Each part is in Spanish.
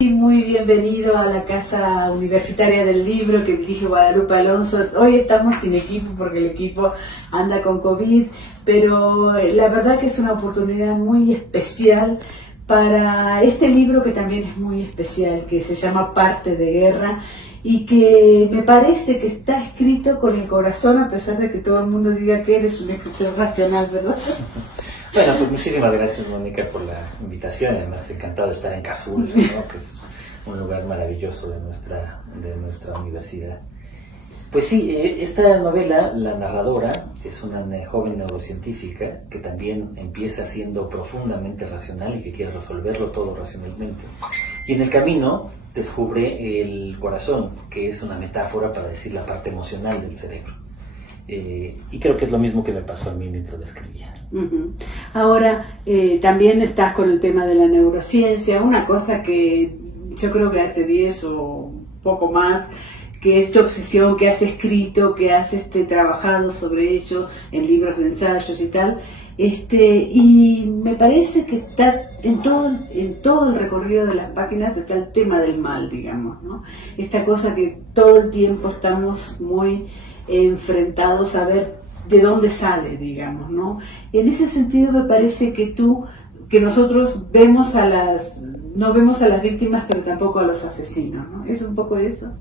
Muy bienvenido a la Casa Universitaria del Libro que dirige Guadalupe Alonso. Hoy estamos sin equipo porque el equipo anda con COVID, pero la verdad que es una oportunidad muy especial para este libro que también es muy especial, que se llama Parte de Guerra y que me parece que está escrito con el corazón, a pesar de que todo el mundo diga que eres un escritor racional, ¿verdad? Bueno, pues muchísimas gracias, Mónica, por la invitación. Además, encantado de estar en Cazul, ¿no? Que es un lugar maravilloso de nuestra universidad. Pues sí, esta novela, la narradora, es una joven neurocientífica que también empieza siendo profundamente racional y que quiere resolverlo todo racionalmente. Y en el camino descubre el corazón, que es una metáfora para decir la parte emocional del cerebro. Y creo que es lo mismo que me pasó a mí mientras la escribía. Uh-huh. Ahora, también estás con el tema de la neurociencia, una cosa que yo creo que hace 10 o poco más, que es tu obsesión, que has escrito, que has trabajado sobre ello en libros de ensayos y tal, y me parece que está en todo el recorrido de las páginas está el tema del mal, digamos, ¿no? Esta cosa que todo el tiempo estamos muy enfrentados a ver de dónde sale, digamos, ¿no? En ese sentido me parece que nosotros no vemos a las víctimas, pero tampoco a los asesinos, ¿no? ¿Es un poco eso?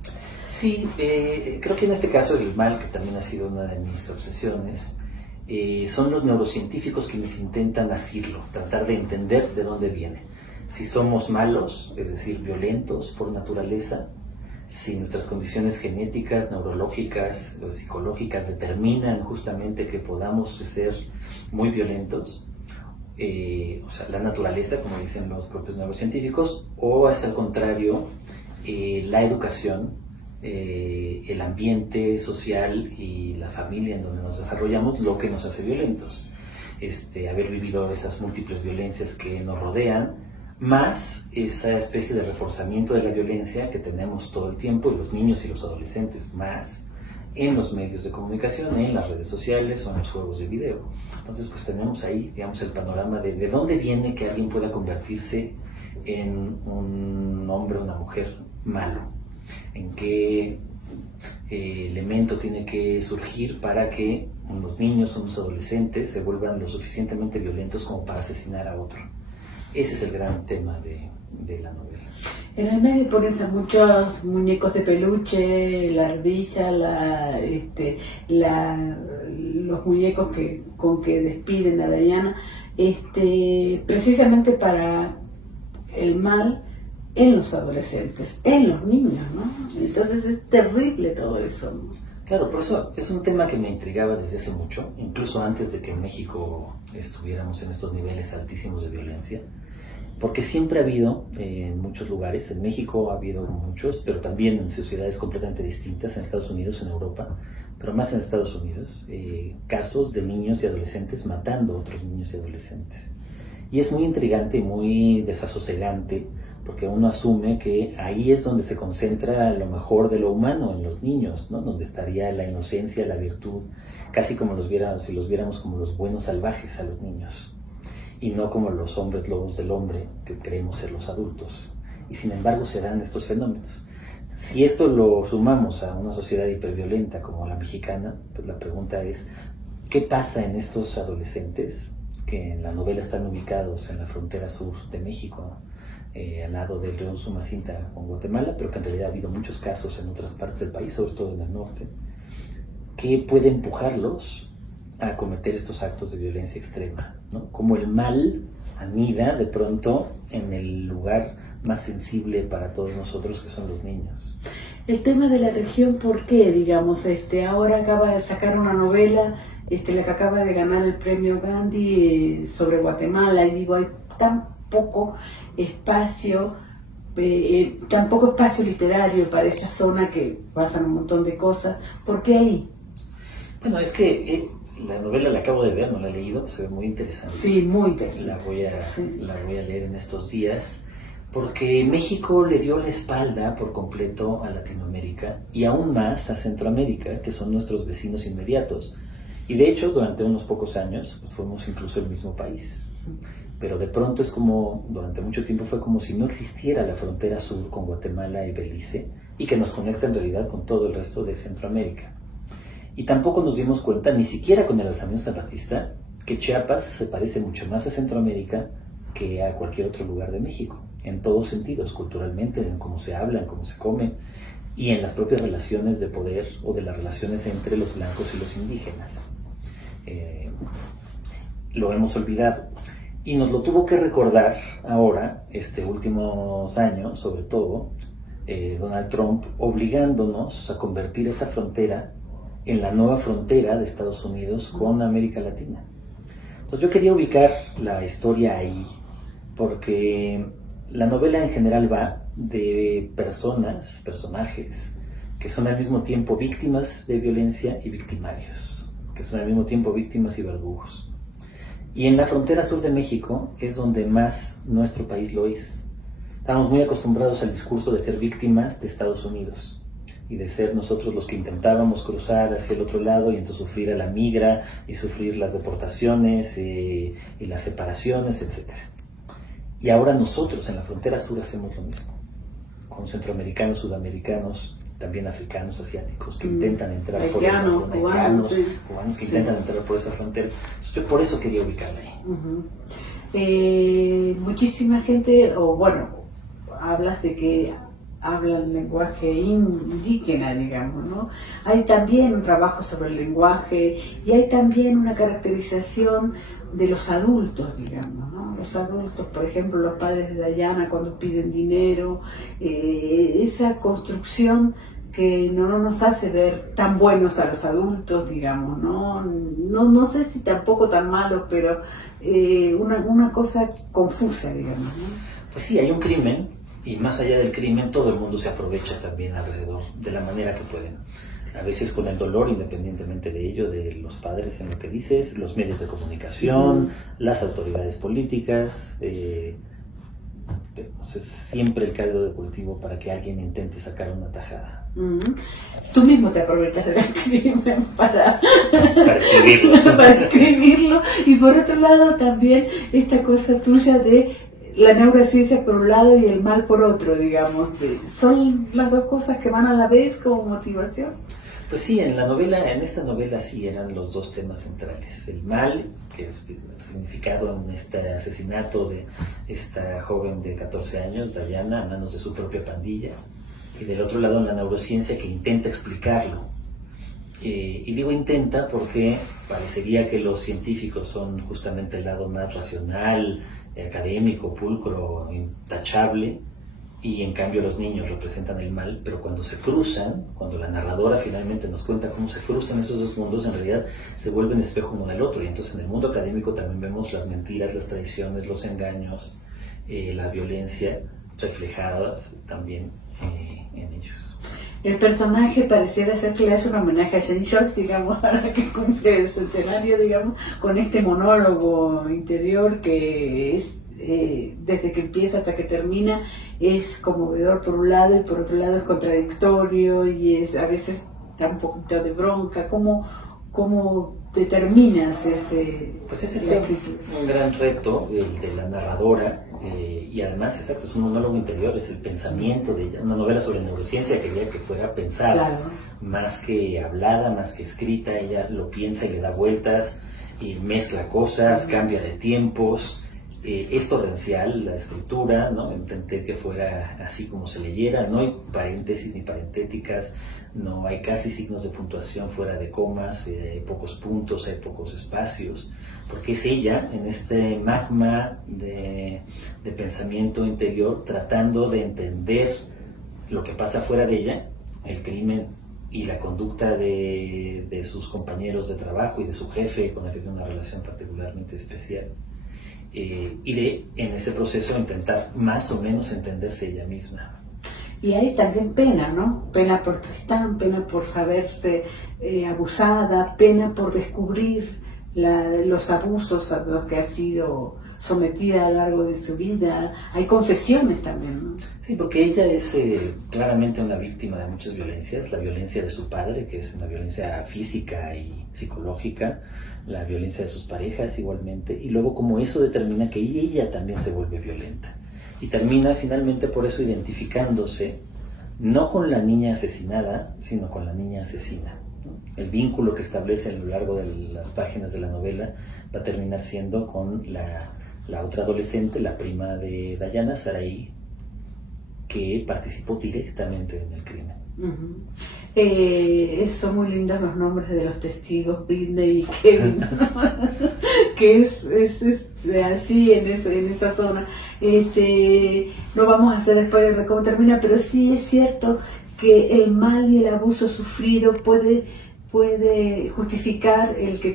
Sí, creo que en este caso el mal, que también ha sido una de mis obsesiones, son los neurocientíficos quienes intentan asirlo, tratar de entender de dónde viene. Si somos malos, es decir, violentos por naturaleza, si nuestras condiciones genéticas, neurológicas o psicológicas determinan justamente que podamos ser muy violentos, o sea, la naturaleza, como dicen los propios neurocientíficos, o es al contrario, la educación, el ambiente social y la familia en donde nos desarrollamos lo que nos hace violentos. Haber vivido esas múltiples violencias que nos rodean, más esa especie de reforzamiento de la violencia que tenemos todo el tiempo, y los niños y los adolescentes más, en los medios de comunicación, en las redes sociales o en los juegos de video. Entonces, pues tenemos ahí, digamos, el panorama de dónde viene que alguien pueda convertirse en un hombre o una mujer malo, en qué elemento tiene que surgir para que unos niños o unos adolescentes se vuelvan lo suficientemente violentos como para asesinar a otro. Ese es el gran tema de la novela. En el medio pones a muchos muñecos de peluche, la ardilla, los muñecos con que despiden a Diana, precisamente para el mal en los adolescentes, en los niños, ¿no? Entonces es terrible todo eso, ¿no? Claro, por eso es un tema que me intrigaba desde hace mucho, incluso antes de que en México estuviéramos en estos niveles altísimos de violencia, porque siempre ha habido en muchos lugares, en México ha habido muchos, pero también en sociedades completamente distintas, en Estados Unidos, en Europa, pero más en Estados Unidos, casos de niños y adolescentes matando a otros niños y adolescentes. Y es muy intrigante y muy desasosegante, porque uno asume que ahí es donde se concentra lo mejor de lo humano, en los niños, ¿no? Donde estaría la inocencia, la virtud, casi como si los viéramos como los buenos salvajes a los niños, y no como los hombres lobos del hombre que creemos ser los adultos. Y sin embargo se dan estos fenómenos. Si esto lo sumamos a una sociedad hiperviolenta como la mexicana, pues la pregunta es, ¿qué pasa en estos adolescentes que en la novela están ubicados en la frontera sur de México, al lado del río Usumacinta con Guatemala, pero que en realidad ha habido muchos casos en otras partes del país, sobre todo en el norte, que puede empujarlos a cometer estos actos de violencia extrema, ¿no? Como el mal anida de pronto en el lugar más sensible para todos nosotros, que son los niños. El tema de la región, ¿por qué? Digamos, ahora acaba de sacar una novela, la que acaba de ganar el premio Gandhi sobre Guatemala, y digo, hay tan poco espacio literario para esa zona que pasan un montón de cosas. ¿Por qué ahí? Bueno, es que la novela la acabo de ver, no la he leído, se ve muy interesante. Sí, muy interesante. La voy a leer en estos días, porque México le dio la espalda por completo a Latinoamérica y aún más a Centroamérica, que son nuestros vecinos inmediatos. Y de hecho, durante unos pocos años, pues fuimos incluso el mismo país. Pero de pronto es como, durante mucho tiempo fue como si no existiera la frontera sur con Guatemala y Belice, y que nos conecta en realidad con todo el resto de Centroamérica. Y tampoco nos dimos cuenta, ni siquiera con el alzamiento zapatista, que Chiapas se parece mucho más a Centroamérica que a cualquier otro lugar de México, en todos sentidos, culturalmente, en cómo se habla, en cómo se come, y en las propias relaciones de poder o de las relaciones entre los blancos y los indígenas. Lo hemos olvidado. Y nos lo tuvo que recordar ahora, últimos años, sobre todo, Donald Trump, obligándonos a convertir esa frontera en la nueva frontera de Estados Unidos con América Latina. Entonces yo quería ubicar la historia ahí, porque la novela en general va de personajes, que son al mismo tiempo víctimas de violencia y victimarios, que son al mismo tiempo víctimas y verdugos. Y en la frontera sur de México es donde más nuestro país lo es. Estamos muy acostumbrados al discurso de ser víctimas de Estados Unidos y de ser nosotros los que intentábamos cruzar hacia el otro lado y entonces sufrir a la migra y sufrir las deportaciones y las separaciones, etc. Y ahora nosotros en la frontera sur hacemos lo mismo, con centroamericanos, sudamericanos, también africanos, asiáticos, que intentan entrar por esa frontera, cubanos que intentan entrar por esa frontera. Yo por eso quería ubicarla ahí. Muchísima gente, o bueno, hablas de que hablan lenguaje indígena, digamos, ¿no? Hay también un trabajo sobre el lenguaje y hay también una caracterización de los adultos, digamos, ¿no? Los adultos, por ejemplo, los padres de Dayana cuando piden dinero, esa construcción que no nos hace ver tan buenos a los adultos, digamos, ¿no? No sé si tampoco tan malos, pero una cosa confusa, digamos, ¿no? Pues sí, hay un crimen. Y más allá del crimen, todo el mundo se aprovecha también alrededor, de la manera que pueden. A veces con el dolor, independientemente de ello, de los padres en lo que dices, los medios de comunicación, las autoridades políticas. Es siempre el caldo de cultivo para que alguien intente sacar una tajada. Tú mismo te aprovechas del crimen para escribirlo. para escribirlo. Y por otro lado también esta cosa tuya de la neurociencia por un lado y el mal por otro, digamos. ¿Son las dos cosas que van a la vez como motivación? Pues sí, en esta novela sí eran los dos temas centrales. El mal, que es significado en este asesinato de esta joven de 14 años, Dayana, a manos de su propia pandilla. Y del otro lado la neurociencia que intenta explicarlo. Y digo intenta porque parecería que los científicos son justamente el lado más racional, académico, pulcro, intachable, y en cambio los niños representan el mal, pero cuando se cruzan, cuando la narradora finalmente nos cuenta cómo se cruzan esos dos mundos, en realidad se vuelven espejo uno del otro, y entonces en el mundo académico también vemos las mentiras, las traiciones, los engaños, la violencia reflejadas también en ellos. El personaje pareciera ser que le hace un homenaje a Jane Jacques, digamos, ahora que cumple el centenario, digamos, con este monólogo interior que es, desde que empieza hasta que termina, es conmovedor por un lado y por otro lado es contradictorio y a veces da un poquito de bronca. ¿Cómo determinas ese? Pues ese fue un gran reto de la narradora, y además, exacto, es un monólogo interior, es el pensamiento de ella, una novela sobre neurociencia, quería que fuera pensada, claro, más que hablada, más que escrita. Ella lo piensa y le da vueltas y mezcla cosas, cambia de tiempos, es torrencial la escritura, ¿no? Intenté que fuera así como se leyera, no hay paréntesis ni parentéticas, no hay casi signos de puntuación fuera de comas, hay pocos puntos, hay pocos espacios, porque es ella en este magma de pensamiento interior tratando de entender lo que pasa fuera de ella, el crimen y la conducta de sus compañeros de trabajo y de su jefe con el que tiene una relación particularmente especial. Y en ese proceso intentar más o menos entenderse ella misma. Y hay también pena, ¿no? Pena por Tristán, pena por saberse abusada, pena por descubrir los abusos a los que ha sido sometida a lo largo de su vida. Hay confesiones también, ¿no? Sí, porque ella es claramente una víctima de muchas violencias, la violencia de su padre, que es una violencia física y psicológica, la violencia de sus parejas igualmente, y luego como eso determina que ella también se vuelve violenta, y termina finalmente por eso identificándose no con la niña asesinada, sino con la niña asesina, ¿no? El vínculo que establece a lo largo de las páginas de la novela va a terminar siendo con la otra adolescente, la prima de Diana, Saraí, que participó directamente en el crimen. Son muy lindos los nombres de los testigos, Britney y Kevin, ¿no? Que es así en esa zona. No vamos a hacer spoiler de cómo termina, pero sí es cierto que el mal y el abuso sufrido puede justificar el que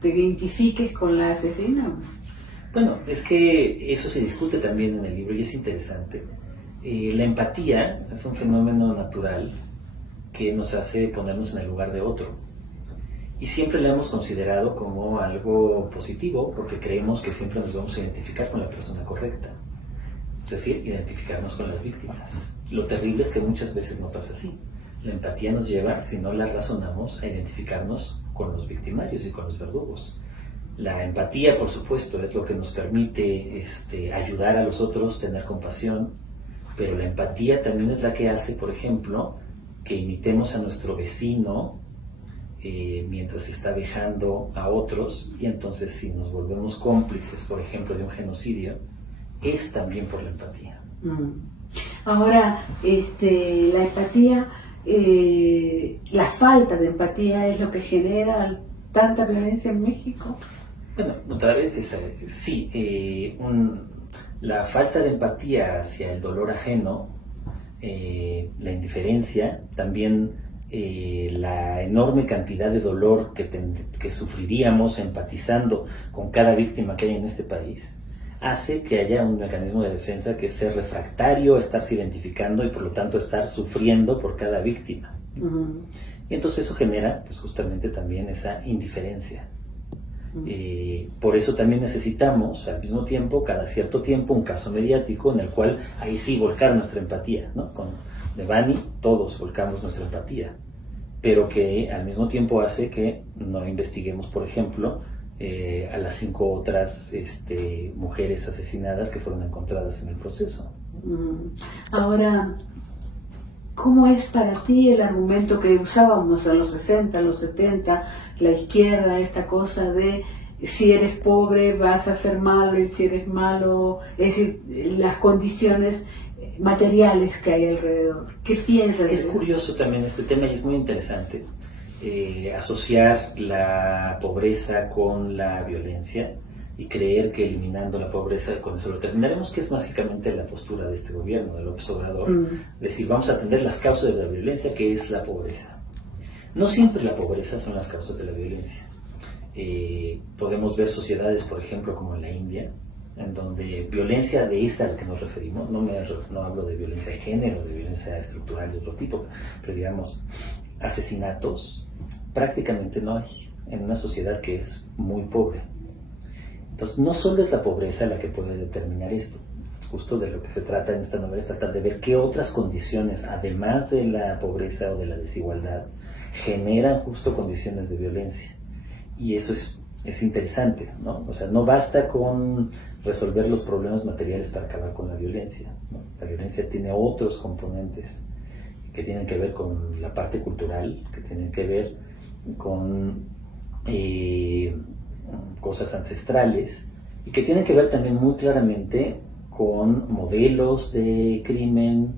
te identifiques con la asesina. Bueno, es que eso se discute también en el libro y es interesante. La empatía es un fenómeno natural que nos hace ponernos en el lugar de otro. Y siempre lo hemos considerado como algo positivo porque creemos que siempre nos vamos a identificar con la persona correcta. Es decir, identificarnos con las víctimas. Lo terrible es que muchas veces no pasa así. La empatía nos lleva, si no la razonamos, a identificarnos con los victimarios y con los verdugos. La empatía, por supuesto, es lo que nos permite ayudar a los otros, tener compasión, pero la empatía también es la que hace, por ejemplo, que imitemos a nuestro vecino mientras está vejando a otros, y entonces si nos volvemos cómplices, por ejemplo, de un genocidio, es también por la empatía. Ahora, la empatía, la falta de empatía es lo que genera tanta violencia en México. Bueno, otra vez, la falta de empatía hacia el dolor ajeno, la indiferencia, también la enorme cantidad de dolor que sufriríamos empatizando con cada víctima que hay en este país, hace que haya un mecanismo de defensa que es ser refractario, estarse identificando y por lo tanto estar sufriendo por cada víctima. Y entonces eso genera pues justamente también esa indiferencia. Por eso también necesitamos al mismo tiempo, cada cierto tiempo, un caso mediático en el cual ahí sí volcar nuestra empatía, ¿no? Con Devani todos volcamos nuestra empatía, pero que al mismo tiempo hace que no investiguemos, por ejemplo, a las 5 otras mujeres asesinadas que fueron encontradas en el proceso. Ahora, ¿cómo es para ti el argumento que usábamos en los 60, los 70, la izquierda, esta cosa de si eres pobre vas a ser malo y si eres malo, es decir, las condiciones materiales que hay alrededor? ¿Qué piensas? Es curioso también este tema y es muy interesante asociar la pobreza con la violencia y creer que eliminando la pobreza con eso lo terminaremos, que es básicamente la postura de este gobierno, de López Obrador, decir vamos a atender las causas de la violencia, que es la pobreza. No siempre la pobreza son las causas de la violencia. Podemos ver sociedades, por ejemplo, como en la India, en donde violencia de esta a la que nos referimos, no hablo de violencia de género, de violencia estructural de otro tipo, pero digamos, asesinatos prácticamente no hay en una sociedad que es muy pobre. Entonces, no solo es la pobreza la que puede determinar esto. Justo de lo que se trata en esta novela es tratar de ver qué otras condiciones, además de la pobreza o de la desigualdad, generan justo condiciones de violencia. Y eso es interesante, ¿no? O sea, no basta con resolver los problemas materiales para acabar con la violencia, ¿no? La violencia tiene otros componentes que tienen que ver con la parte cultural, que tienen que ver con cosas ancestrales y que tienen que ver también muy claramente con modelos de crimen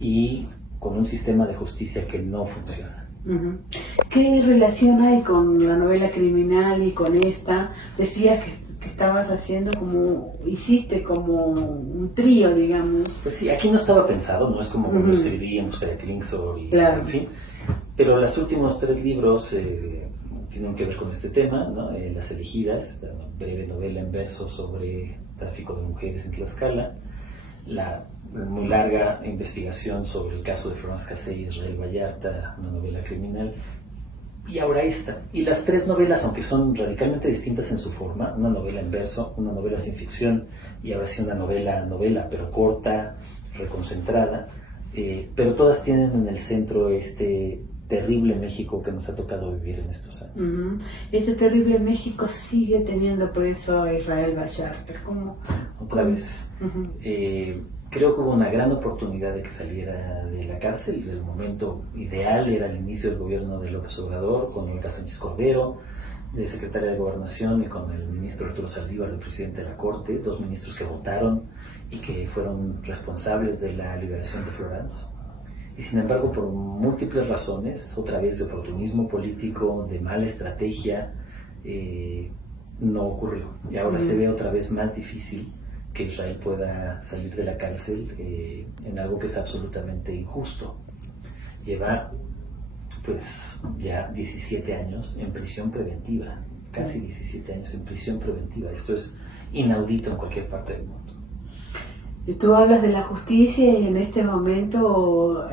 y con un sistema de justicia que no funciona. ¿Qué relación hay con la novela criminal y con esta? Decías que estabas haciendo hiciste como un trío, digamos. Pues sí, aquí no estaba pensado, no es como lo escribí en Busca de Klingsor y claro. En fin, pero los últimos 3 libros tienen que ver con este tema, ¿no? Las elegidas, la breve novela en verso sobre tráfico de mujeres en Tlaxcala, la muy larga investigación sobre el caso de Florence Cassé y Israel Vallarta, una novela criminal, y ahora esta. Y las tres novelas, aunque son radicalmente distintas en su forma, una novela en verso, una novela sin ficción, y ahora sí una novela, pero corta, reconcentrada, pero todas tienen en el centro este terrible México que nos ha tocado vivir en estos años. Uh-huh. Este terrible México sigue teniendo preso a Israel Vallarta. ¿Cómo? Otra vez. Uh-huh. Creo que hubo una gran oportunidad de que saliera de la cárcel. El momento ideal era el inicio del gobierno de López Obrador, con Olga Sánchez Cordero, de secretaria de Gobernación, y con el ministro Arturo Saldívar, de presidente de la Corte, dos ministros que votaron y que fueron responsables de la liberación de Florence. Y sin embargo, por múltiples razones, otra vez de oportunismo político, de mala estrategia, no ocurrió. Y ahora se ve otra vez más difícil que Israel pueda salir de la cárcel en algo que es absolutamente injusto. Lleva pues ya 17 años en prisión preventiva, casi 17 años en prisión preventiva. Esto es inaudito en cualquier parte del mundo. Tú hablas de la justicia y en este momento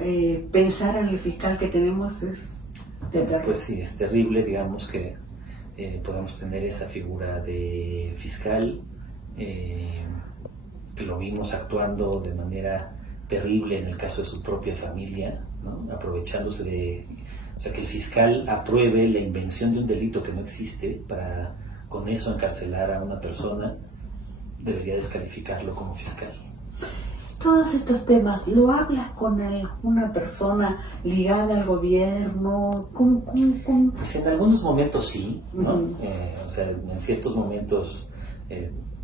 pensar en el fiscal que tenemos es terrible. Pues sí, es terrible, digamos que podemos tener esa figura de fiscal que lo vimos actuando de manera terrible en el caso de su propia familia, ¿no? Aprovechándose de, o sea, que el fiscal apruebe la invención de un delito que no existe para con eso encarcelar a una persona, debería descalificarlo como fiscal. Todos estos temas, ¿lo hablas con alguna persona ligada al gobierno? ¿Cómo? Pues en algunos momentos sí, ¿no? Uh-huh. O sea, en ciertos momentos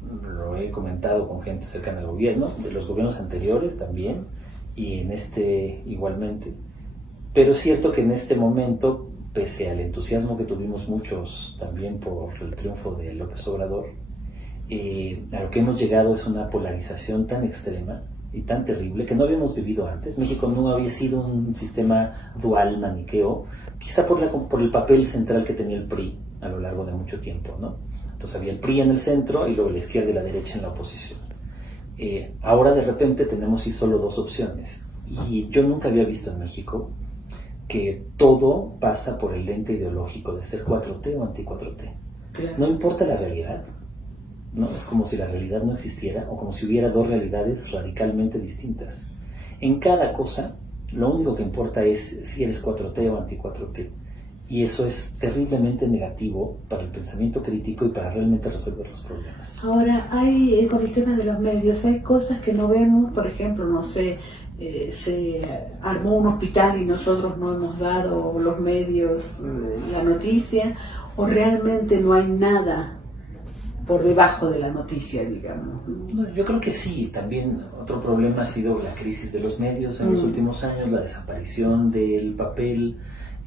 lo he comentado con gente cercana al gobierno, de los gobiernos anteriores también, y en este igualmente. Pero es cierto que en este momento, pese al entusiasmo que tuvimos muchos también por el triunfo de López Obrador, a lo que hemos llegado es una polarización tan extrema y tan terrible que no habíamos vivido antes. México no había sido un sistema dual, maniqueo, quizá por el papel central que tenía el PRI a lo largo de mucho tiempo, ¿no? Entonces había el PRI en el centro y luego la izquierda y la derecha en la oposición. Ahora de repente tenemos sí solo dos opciones. Y yo nunca había visto en México que todo pasa por el lente ideológico de ser 4T o anti-4T. Claro. No importa la realidad, ¿no? Es como si la realidad no existiera o como si hubiera dos realidades radicalmente distintas. En cada cosa, lo único que importa es si eres 4T o anti-4T. Y eso es terriblemente negativo para el pensamiento crítico y para realmente resolver los problemas. Ahora, hay, con el tema de los medios, hay cosas que no vemos, por ejemplo, no sé, se armó un hospital y nosotros no hemos dado los medios la noticia, o realmente no hay nada por debajo de la noticia, digamos. No, yo creo que sí. También otro problema ha sido la crisis de los medios en los últimos años, la desaparición del papel,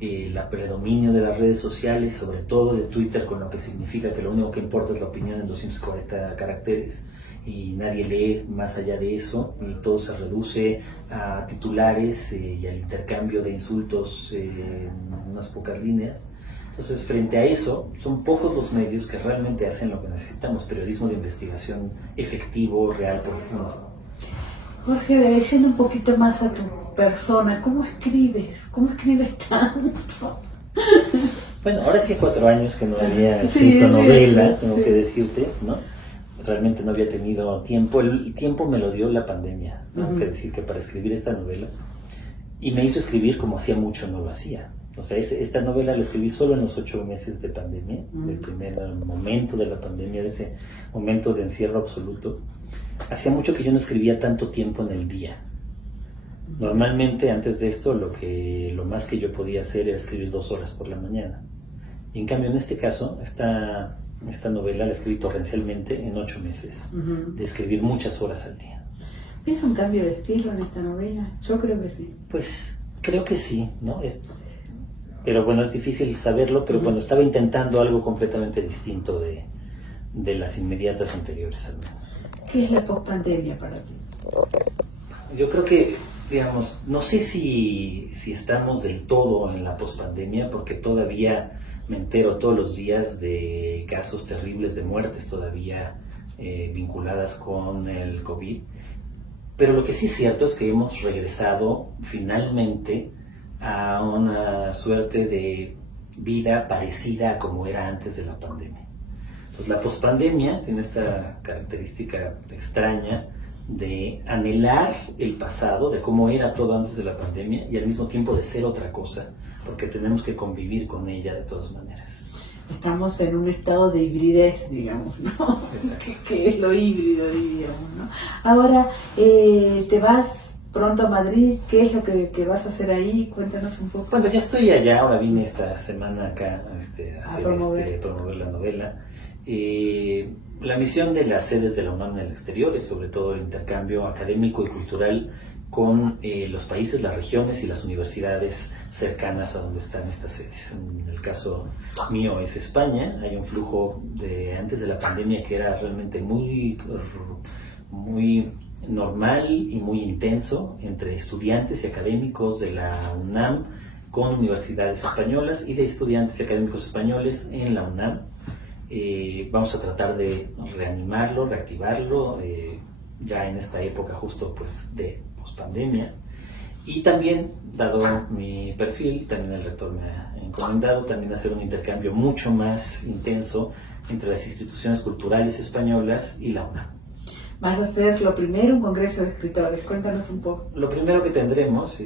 el predominio de las redes sociales, sobre todo de Twitter, con lo que significa que lo único que importa es la opinión en 240 caracteres y nadie lee más allá de eso, y todo se reduce a titulares y al intercambio de insultos en unas pocas líneas. Entonces, frente a eso, son pocos los medios que realmente hacen lo que necesitamos: periodismo de investigación efectivo, real, profundo. Jorge, yendo un poquito más a tu persona, ¿cómo escribes? ¿Cómo escribes tanto? Bueno, ahora sí 4 años que no había escrito novela, tengo que decirte, ¿no? Realmente no había tenido tiempo. El tiempo me lo dio la pandemia, tengo que decir que para escribir esta novela, y me hizo escribir como hacía mucho no lo hacía. O sea, esta novela la escribí solo en los 8 meses de pandemia, del primer momento de la pandemia, de ese momento de encierro absoluto. Hacía mucho que yo no escribía tanto tiempo en el día. Normalmente antes de esto lo más que yo podía hacer era escribir 2 horas por la mañana. Y en cambio en este caso, esta novela la escribí torrencialmente en 8 meses, de escribir muchas horas al día. ¿Es un cambio de estilo en esta novela? Yo creo que sí. Pues creo que sí, ¿no? Pero bueno, es difícil saberlo, pero bueno, estaba intentando algo completamente distinto de las inmediatas anteriores al menos. ¿Qué es la pospandemia para ti? Yo creo que, digamos, no sé si estamos del todo en la pospandemia, porque todavía me entero todos los días de casos terribles de muertes todavía vinculadas con el COVID. Pero lo que sí es cierto es que hemos regresado finalmente a una suerte de vida parecida a como era antes de la pandemia. Pues la pospandemia tiene esta característica extraña de anhelar el pasado, de cómo era todo antes de la pandemia y al mismo tiempo de ser otra cosa, porque tenemos que convivir con ella de todas maneras. Estamos en un estado de hibridez, digamos, ¿no? que es lo híbrido, diríamos, ¿no? Ahora, te vas pronto a Madrid, ¿qué es lo que vas a hacer ahí? Cuéntanos un poco. Bueno, ya estoy allá, ahora vine esta semana acá a promover la novela. La misión de las sedes de la UNAM en el exterior es sobre todo el intercambio académico y cultural con los países, las regiones y las universidades cercanas a donde están estas sedes. En el caso mío es España. Hay un flujo de antes de la pandemia que era realmente muy normal y muy intenso entre estudiantes y académicos de la UNAM con universidades españolas y de estudiantes y académicos españoles en la UNAM. Vamos a tratar de reanimarlo, reactivarlo ya en esta época justo pues de pospandemia. Y también, dado mi perfil, también el rector me ha encomendado también hacer un intercambio mucho más intenso entre las instituciones culturales españolas y la UNAM. Vas a hacer lo primero un congreso de escritores, cuéntanos un poco. Lo primero que tendremos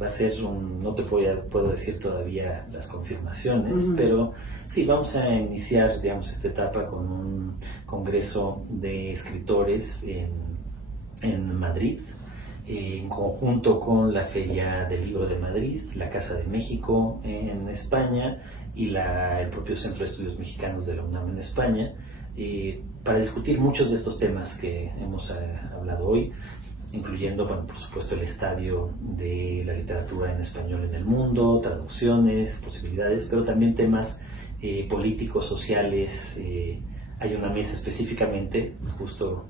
va a ser no te puedo decir todavía las confirmaciones, pero sí, vamos a iniciar, digamos, esta etapa con un congreso de escritores en Madrid, en conjunto con la Feria del Libro de Madrid, la Casa de México en España y el propio Centro de Estudios Mexicanos de la UNAM en España, para discutir muchos de estos temas que hemos hablado hoy, incluyendo, bueno, por supuesto, el estadio de la literatura en español en el mundo, traducciones, posibilidades, pero también temas políticos, sociales. Hay una mesa específicamente, justo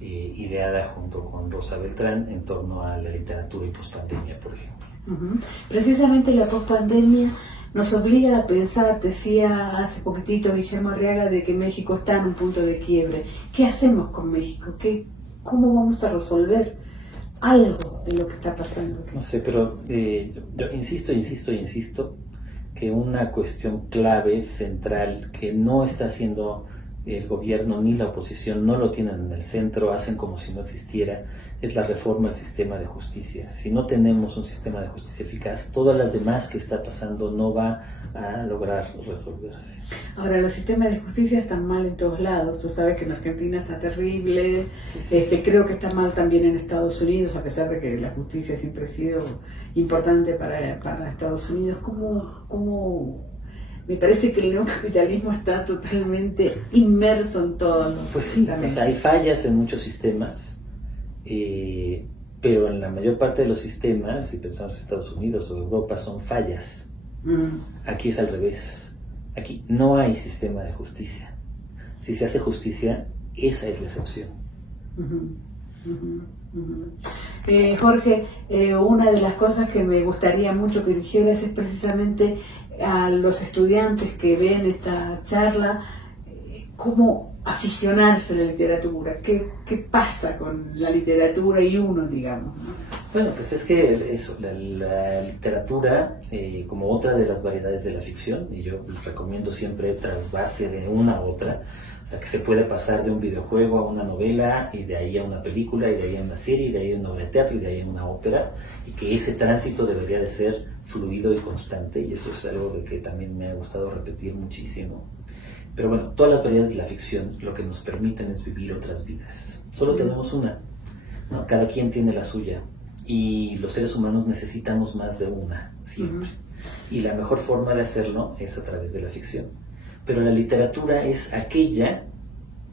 ideada junto con Rosa Beltrán en torno a la literatura y pospandemia, por ejemplo. Precisamente la pospandemia nos obliga a pensar, decía hace poquitito Guillermo Arriaga, de que México está en un punto de quiebre. ¿Qué hacemos con México? ¿Cómo vamos a resolver algo de lo que está pasando? No sé, pero yo insisto que una cuestión clave, central, que no está haciendo el gobierno ni la oposición, no lo tienen en el centro, hacen como si no existiera, es la reforma al sistema de justicia. Si no tenemos un sistema de justicia eficaz, todas las demás que está pasando no va a lograr resolverse. Ahora, los sistemas de justicia están mal en todos lados. Tú sabes que en Argentina está terrible, creo que está mal también en Estados Unidos, a pesar de que la justicia siempre ha sido importante para Estados Unidos. ¿Cómo me parece que el neocapitalismo está totalmente inmerso en todo? Pues sí, o sea, hay fallas en muchos sistemas, pero en la mayor parte de los sistemas, si pensamos en Estados Unidos o Europa, son fallas. Aquí es al revés. Aquí no hay sistema de justicia. Si se hace justicia, esa es la excepción. Jorge, una de las cosas que me gustaría mucho que dijeras es precisamente a los estudiantes que ven esta charla, cómo aficionarse a la literatura, qué pasa con la literatura y uno, digamos, ¿no? Bueno, pues es que eso, la literatura, como otra de las variedades de la ficción, y yo recomiendo siempre trasvase de una a otra, o sea, que se puede pasar de un videojuego a una novela, y de ahí a una película, y de ahí a una serie, y de ahí a una obra de teatro, y de ahí a una ópera, y que ese tránsito debería de ser fluido y constante, y eso es algo de que también me ha gustado repetir muchísimo. Pero bueno, todas las variedades de la ficción lo que nos permiten es vivir otras vidas. Solo tenemos una, ¿no? Cada quien tiene la suya, y los seres humanos necesitamos más de una, siempre. Y la mejor forma de hacerlo es a través de la ficción. Pero la literatura es aquella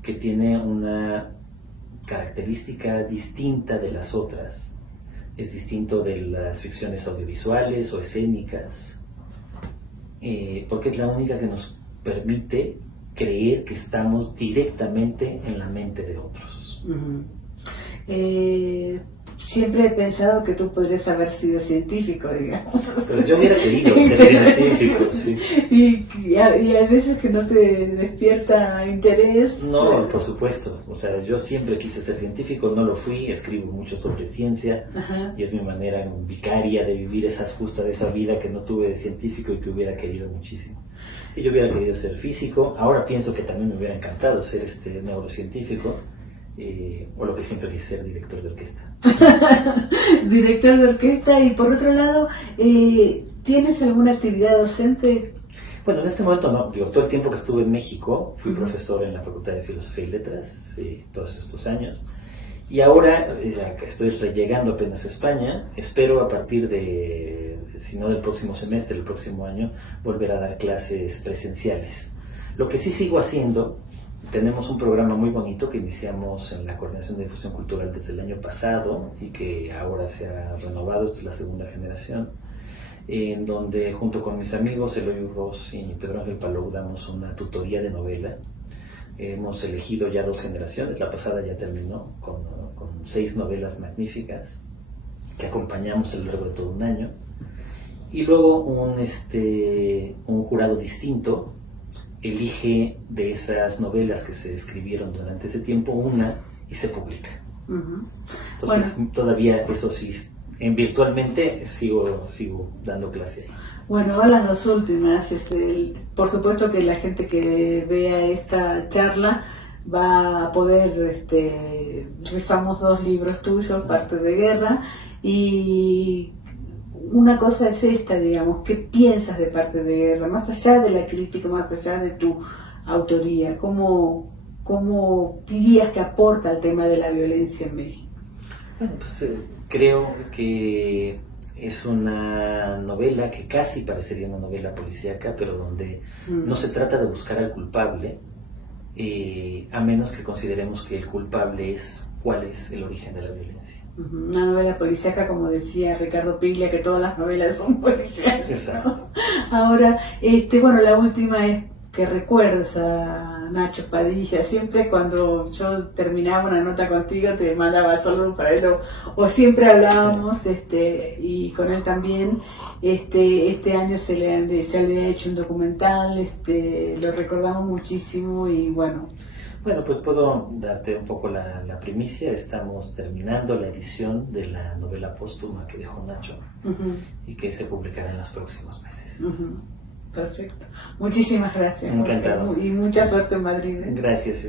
que tiene una característica distinta de las otras. Es distinto de las ficciones audiovisuales o escénicas, porque es la única que nos permite creer que estamos directamente en la mente de otros. siempre he pensado que tú podrías haber sido científico, digamos. Pues yo hubiera querido ser científico, sí. Y hay veces que no te despierta interés. No, por supuesto. O sea, yo siempre quise ser científico, no lo fui, escribo mucho sobre ciencia. Ajá. Y es mi manera vicaria de vivir justa de esa vida que no tuve de científico y que hubiera querido muchísimo. Si yo hubiera querido ser físico, ahora pienso que también me hubiera encantado ser neurocientífico. O lo que siempre quise ser, director de orquesta. Director de orquesta. Y por otro lado, ¿tienes alguna actividad docente? Bueno, en este momento no. Digo, todo el tiempo que estuve en México fui profesor en la Facultad de Filosofía y Letras todos estos años. Y ahora estoy llegando apenas a España. Espero a partir de, si no del próximo semestre, el próximo año, volver a dar clases presenciales. Lo que sí sigo haciendo, tenemos un programa muy bonito que iniciamos en la Coordinación de Difusión Cultural desde el año pasado y que ahora se ha renovado, esta es la segunda generación, en donde junto con mis amigos Eloy Urroz y Pedro Ángel Palou damos una tutoría de novela. Hemos elegido ya 2 generaciones, la pasada ya terminó con 6 novelas magníficas que acompañamos a lo largo de todo un año. Y luego un jurado distinto elige de esas novelas que se escribieron durante ese tiempo una y se publica. Entonces, bueno, todavía eso sí, virtualmente sigo dando clase. Bueno, las 2 últimas. Por supuesto que la gente que vea esta charla va a poder, rifamos 2 libros tuyos, Parte de Guerra, y una cosa es esta, digamos, ¿qué piensas de Parte de Guerra? Más allá de la crítica, más allá de tu autoría, ¿cómo dirías que aporta el tema de la violencia en México? Bueno, pues creo que es una novela que casi parecería una novela policíaca, pero donde no se trata de buscar al culpable, a menos que consideremos que el culpable es cuál es el origen de la violencia. Una novela policíaca, como decía Ricardo Piglia, que todas las novelas son policíacas, ¿no? Ahora, bueno, la última es que recuerdas a Nacho Padilla. Siempre cuando yo terminaba una nota contigo te mandaba saludos para él o siempre hablábamos, y con él también. Este año se le ha hecho un documental, lo recordamos muchísimo y bueno. Bueno, pues puedo darte un poco la primicia. Estamos terminando la edición de la novela póstuma que dejó Nacho y que se publicará en los próximos meses. Perfecto. Muchísimas gracias. Encantado. Y mucha suerte en Madrid. Gracias.